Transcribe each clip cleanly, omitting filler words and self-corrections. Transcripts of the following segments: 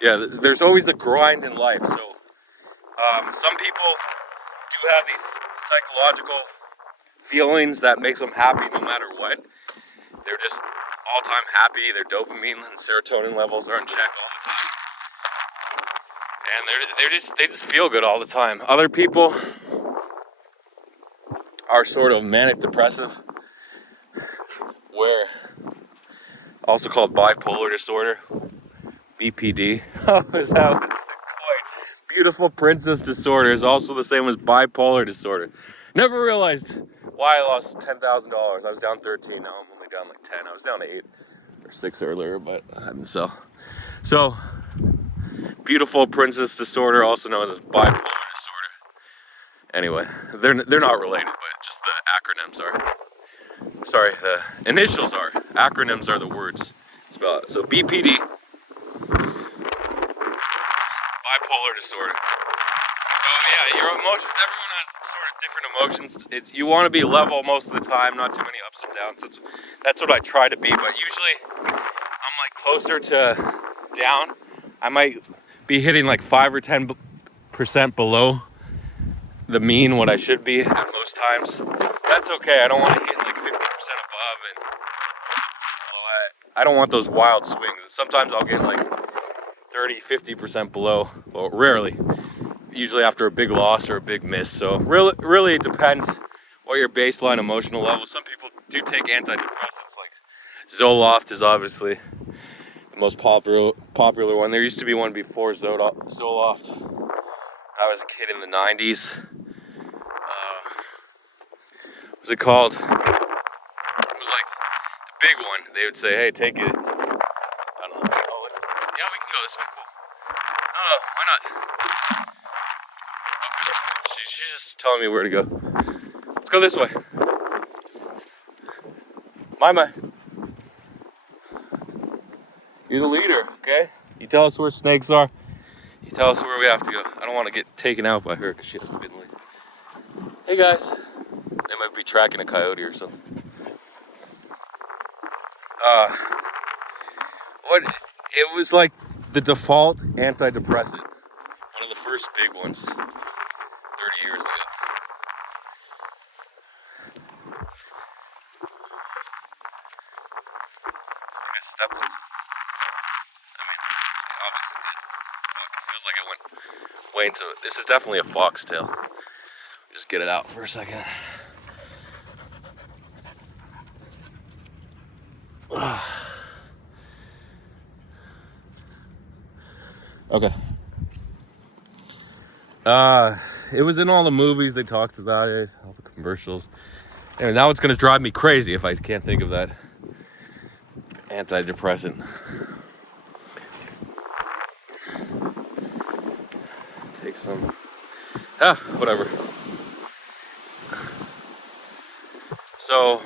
Yeah, there's always the grind in life. So some people do have these psychological feelings that makes them happy no matter what. They're just all-time happy. Their dopamine and serotonin levels are in check all the time, and they just feel good all the time. Other people are sort of manic depressive, where also called bipolar disorder, BPD. Oh, is that what it's called? Beautiful princess disorder is also the same as bipolar disorder. Never realized why I lost $10,000. I was down 13. Now I'm only down like 10. I was down to 8 or 6 earlier, but so beautiful princess disorder, also known as bipolar disorder. Anyway, they're not related, but just the acronyms are. Sorry, the initials are. Acronyms are the words. Spell it. So BPD, bipolar disorder. So yeah, your emotions. Everyone has sort of different emotions. You want to be level most of the time, not too many ups and downs. That's what I try to be. But usually, I'm like closer to down. I might be hitting like 5 or 10% below the mean, what I should be at most times. That's okay. I don't want to hit like 50% above and below. I don't want those wild swings. And sometimes I'll get like 30-50% below. Well, rarely. Usually after a big loss or a big miss. So really it depends what your baseline emotional level. Some people do take antidepressants, like Zoloft is obviously the most popular one. There used to be one before Zoloft. I was a kid in the 90s. What was it called? It was like the big one. They would say, hey, take it. I don't know. Oh, yeah, we can go this way. Cool. Oh, why not? Okay. She's just telling me where to go. Let's go this way. My. You're the leader, okay? You tell us where snakes are. You tell us where we have to go. I don't want to get taken out by her because she has to be in the lead. Hey guys. They might be tracking a coyote or something. It was like the default antidepressant. One of the first big ones 30 years ago. This thing has stepped on something. I mean, it obviously did. Fuck, it feels like it went way into it. This is definitely a foxtail. Just get it out for a second. Okay. It was in all the movies. They talked about it, all the commercials. And now it's gonna drive me crazy if I can't think of that antidepressant. Take some. Whatever. So,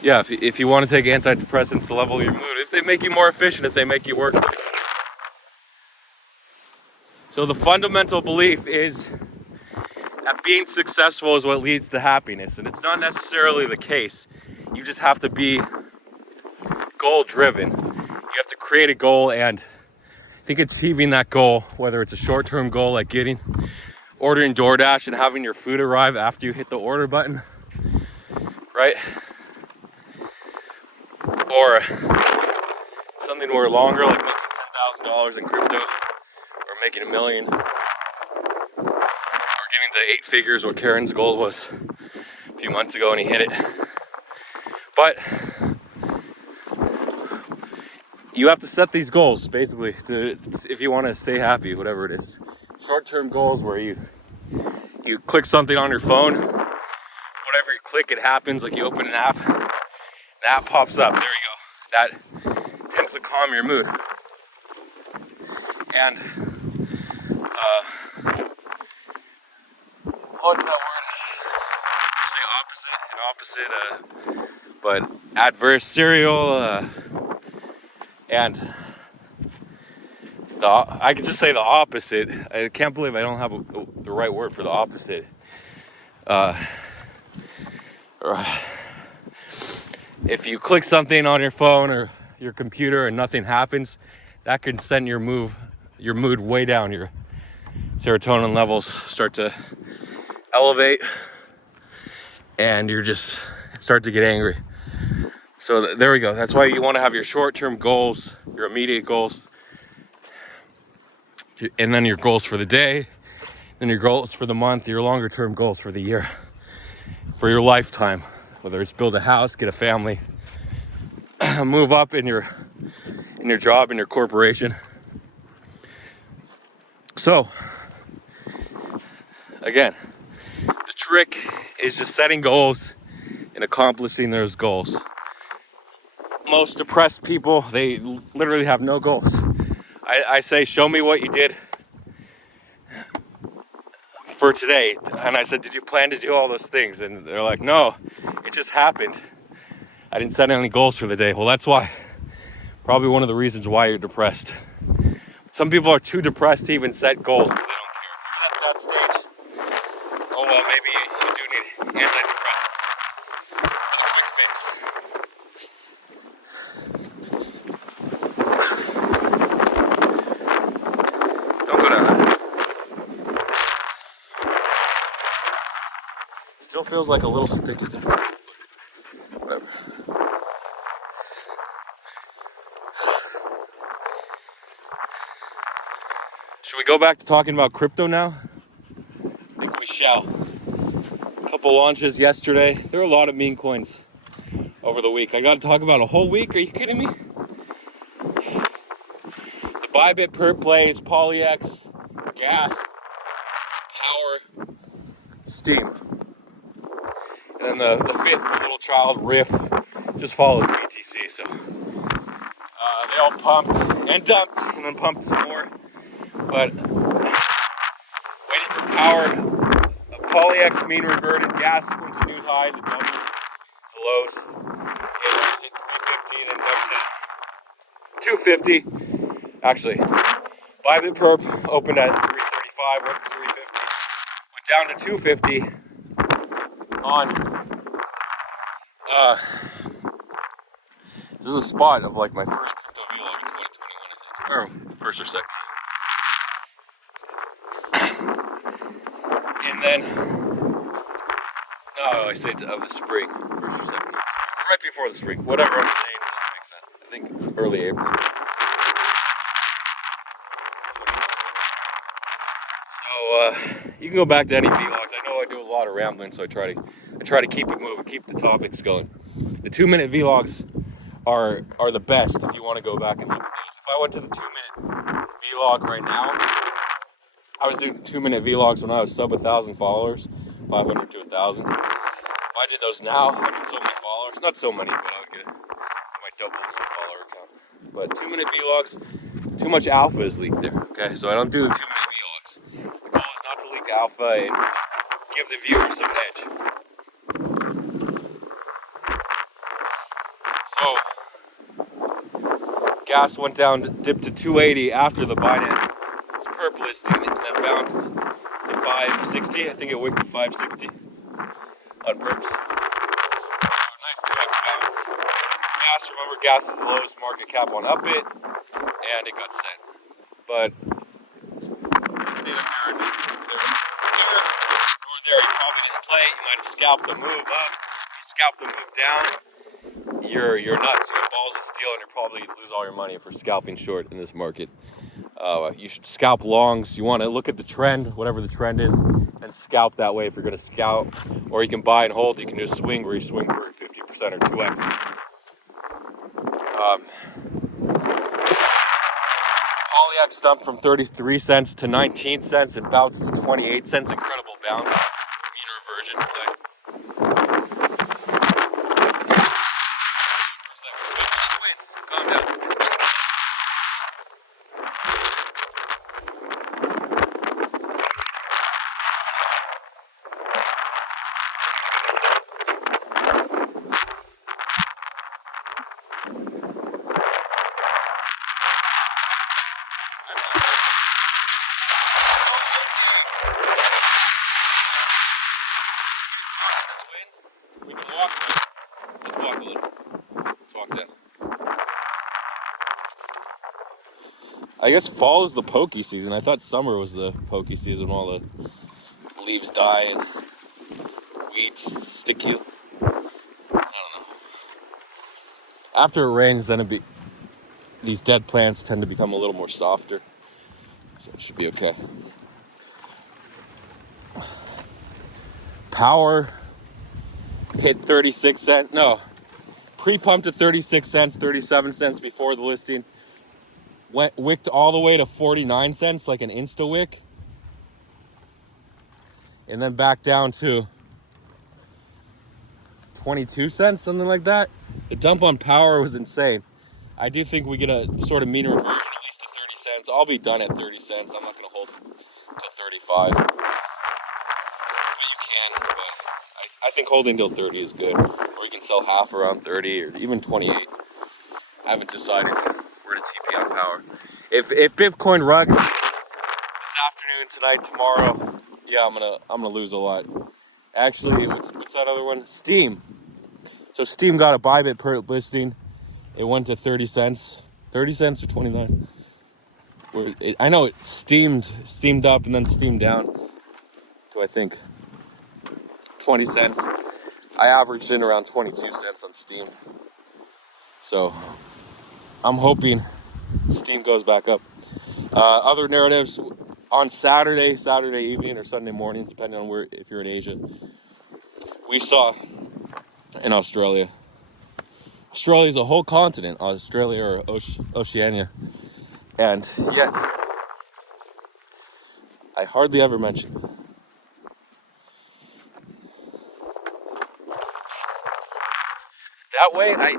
yeah, if you want to take antidepressants to level your mood, if they make you more efficient, if they make you work. So the fundamental belief is that being successful is what leads to happiness, and it's not necessarily the case. You just have to be goal-driven. You have to create a goal, and I think achieving that goal, whether it's a short-term goal like ordering DoorDash and having your food arrive after you hit the order button, right? Or something more longer, like making $10,000 in crypto, or making $1 million, or getting to 8 figures, what Karen's goal was a few months ago, and he hit it. But you have to set these goals, basically, if you want to stay happy, whatever it is. Short-term goals where you click something on your phone, whatever you click, it happens. Like you open an app, the app pops up. There you go. That tends to calm your mood. And what's that word? I say opposite, but adversarial, and I could just say the opposite. I can't believe I don't have the right word for the opposite. If you click something on your phone or your computer and nothing happens, that can send your mood way down. Your serotonin levels start to elevate and you're just start to get angry. So there we go. That's why you want to have your short-term goals, your immediate goals, and then your goals for the day, then your goals for the month, your longer-term goals for the year, for your lifetime, whether it's build a house, get a family, move up in your job, in your corporation. So again, the trick is just setting goals and accomplishing those goals. Most depressed people, they literally have no goals. I say, show me what you did for today. And I said, did you plan to do all those things? And they're like, no, it just happened. I didn't set any goals for the day. Well, that's why. Probably one of the reasons why you're depressed. Some people are too depressed to even set goals because they don't care. If you're at that stage, oh well, maybe you do need antidepressants for the quick fix. Don't go down there. Still feels like a little sticky there. Whatever. Should we go back to talking about crypto now? I think we shall. A couple launches yesterday. There are a lot of meme coins over the week. I got to talk about a whole week? Are you kidding me? The Bybit perp plays, Polyx, Gas, Power, Steam. And then the fifth, the little child, Riff, just follows BTC. So they all pumped and dumped and then pumped some more. But waiting for Power, Polyx mean reverted, Gas went to new highs and doubled the lows. It hit 350 and dumped to 250. Actually, Bybit perp opened at 335, went to 350, went down to 250 on. This is a spot of like my first crypto vlog in 2021, I think, or first or second. And then, no, I say of the spring, first or second, right before the spring, whatever I'm saying, that makes sense. I think it's early April. So you can go back to any vlogs. I know I do a lot of rambling, so I try to keep it moving, keep the topics going. The 2-minute vlogs are the best if you want to go back and look at those. If I went to the 2-minute vlog right now, I was doing 2-minute vlogs when I was sub 1,000 followers, 500 to 1,000. If I did those now, I'd get so many followers. Not so many, but I might double my follower count. But 2-minute vlogs, too much alpha is leaked there. Okay, so I don't do the 2-minute vlogs. The goal is not to leak alpha and give the viewer some edge. So, Gas went down, dipped to 280 after the Binance perp listing, and then bounced to 560. I think it went to 560 on perps. Nice 2x bounce. Gas, remember, Gas is the lowest market cap on Upbit, and it got sent. But it's neither here nor there. You probably didn't play. You might have scalped the move up. If you scalped the move down, you're nuts. You have balls of steel, and you'll probably lose all your money for scalping short in this market. You should scalp longs. You want to look at the trend, whatever the trend is, and scalp that way if you're going to scalp. Or you can buy and hold. You can do a swing where you swing for 50% or 2x. Polyx dumped from 33 cents to 19 cents and bounced to 28 cents. Incredible bounce. Mean reversion play. Calm down. We can walk. Let's walk a little. Let's walk down. I guess fall is the pokey season. I thought summer was the pokey season when all the leaves die and weeds stick you. I don't know. After it rains, then these dead plants tend to become a little more softer. So it should be okay. Power hit 36 cents. No, pre-pumped at 36 cents, 37 cents before the listing. Wicked all the way to 49 cents, like an insta wick. And then back down to 22 cents, something like that. The dump on power was insane. I do think we get a sort of mean reversion at least to 30 cents. I'll be done at 30 cents. I'm not going to hold till 35. But you can. But I think holding till 30 is good. Or you can sell half around 30 or even 28. I haven't decided where to TP on power. If Bitcoin runs this afternoon, tonight, tomorrow, yeah, I'm gonna lose a lot. Actually, what's that other one? Steam. So Steam got a Bybit per listing. It went to 30 cents. 30 cents or 29. I know it steamed up and then steamed down to, I think, 20 cents. I averaged in around 22 cents on Steam. So I'm hoping Steam goes back up. Other narratives on Saturday evening or Sunday morning, depending on where, if you're in Asia. We saw in Australia. Australia is a whole continent, Australia or Oceania. And yet, I hardly ever mention it. That way, I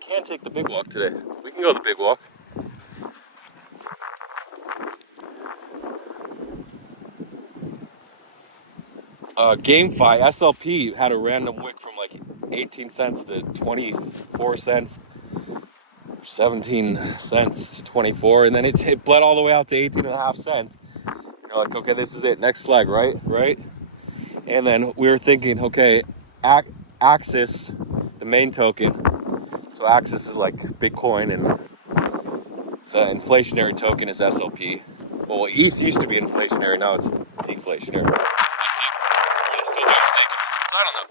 can take the big walk today. We can go the big walk. GameFi, SLP had a random wick from like 18 cents to 24 cents, 17 cents to 24, and then it bled all the way out to 18 and a half cents. You're like, okay, this is it, next flag, right? And then we were thinking, okay, Axis, the main token, so Axis is like Bitcoin, and the inflationary token is SLP. Well, ETH used to be inflationary, now it's deflationary. I don't know.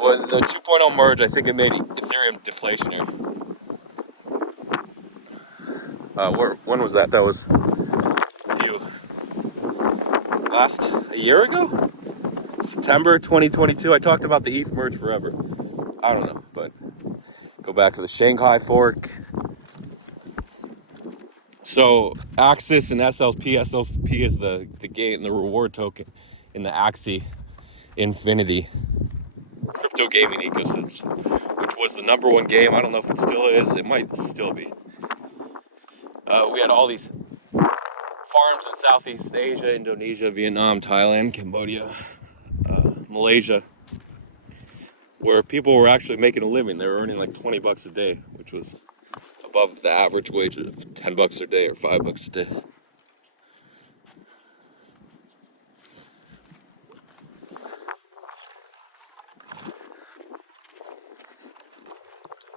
Well, the 2.0 merge, I think it made Ethereum deflationary. When was that? That was a year ago? September 2022. I talked about the ETH merge forever. I don't know, but go back to the Shanghai fork. So Axis and SLP. SLP is the gain, the reward token in the Axie Infinity crypto gaming ecosystem, which was the number one game. I don't know if it still is. It might still be. We had all these farms in Southeast Asia, Indonesia, Vietnam, Thailand, Cambodia, Malaysia, where people were actually making a living. They were earning like $20 a day, which was above the average wage of $10 a day or $5 a day.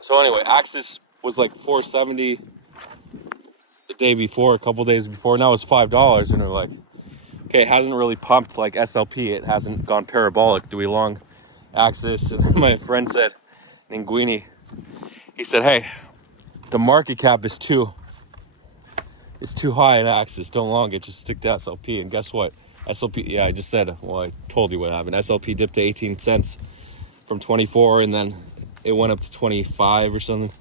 So anyway, Axis was like $4.70 the day before, a couple days before. Now it's $5, and they're like, okay, it hasn't really pumped like SLP. It hasn't gone parabolic. Do we long Axis? And my friend said, Ninguini, he said, hey, the market cap is too high in Axis. Don't long it. Just stick to SLP. And guess what? SLP, yeah, I just said, well, I told you what happened. SLP dipped to 18 cents from 24, and then it went up to 25 or something.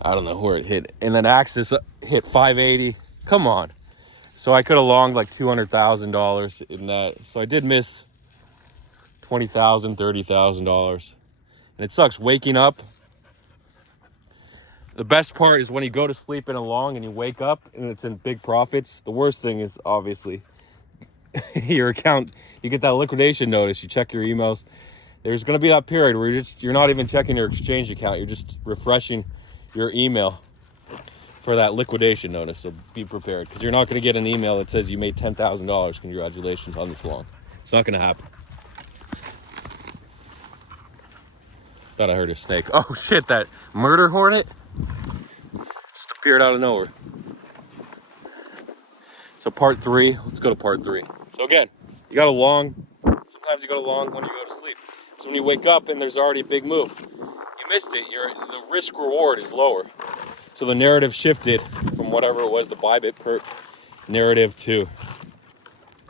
I don't know where it hit. And then Axis hit 580. Come on. So I could have longed like $200,000 in that. So I did miss $20,000, $30,000. And it sucks waking up. The best part is when you go to sleep in a long and you wake up and it's in big profits. The worst thing is obviously your account. You get that liquidation notice. You check your emails. There's going to be that period where you're not even checking your exchange account. You're just refreshing your email for that liquidation notice. So be prepared, because you're not going to get an email that says you made $10,000. Congratulations on this long. It's not going to happen. Thought I heard a snake. Oh shit, that murder hornet just appeared out of nowhere. So part 3, let's go to part 3. So again, you got a long, sometimes you got a long when you go to sleep. So when you wake up and there's already a big move, you missed it, the risk reward is lower. So the narrative shifted from whatever it was, the Bybit perp narrative to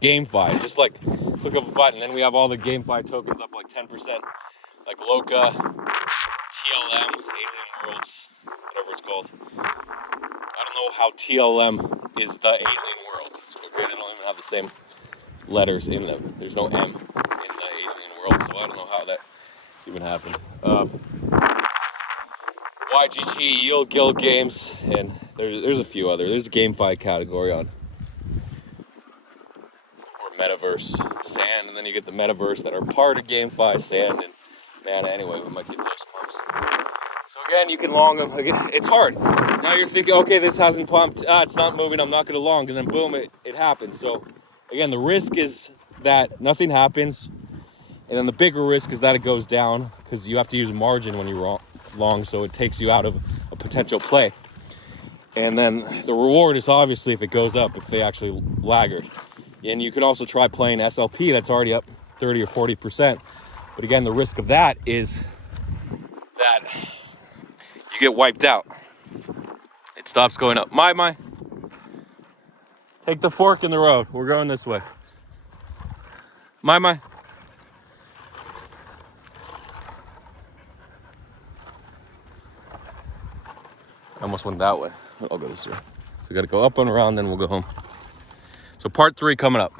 GameFi. Just like click of a button, then we have all the GameFi tokens up like 10%, like Loka, TLM, Alien Worlds, whatever it's called. I don't know how TLM is the Alien Worlds. Okay, they don't even have the same letters in them. There's no M in the Alien World, so I don't know how that even happened. YGG, Yield Guild Games, and there's a few other. There's a GameFi category on, or Metaverse, Sand, and then you get the Metaverse that are part of GameFi, Sand, and Mana. Anyway, we might get those pumps. So again, you can long them. Again, it's hard. Now you're thinking, okay, this hasn't pumped. It's not moving. I'm not going to long, and then boom, it happens. So again, the risk is that nothing happens, and then the bigger risk is that it goes down because you have to use margin when you long, so it takes you out of a potential play. And then the reward is obviously if it goes up, if they actually laggard. And you can also try playing SLP that's already up 30 or 40%. But again, the risk of that is that you get wiped out. It stops going up. My. Take the fork in the road. We're going this way. My. I almost went that way. I'll go this way. So we got to go up and around, then we'll go home. So part 3 coming up.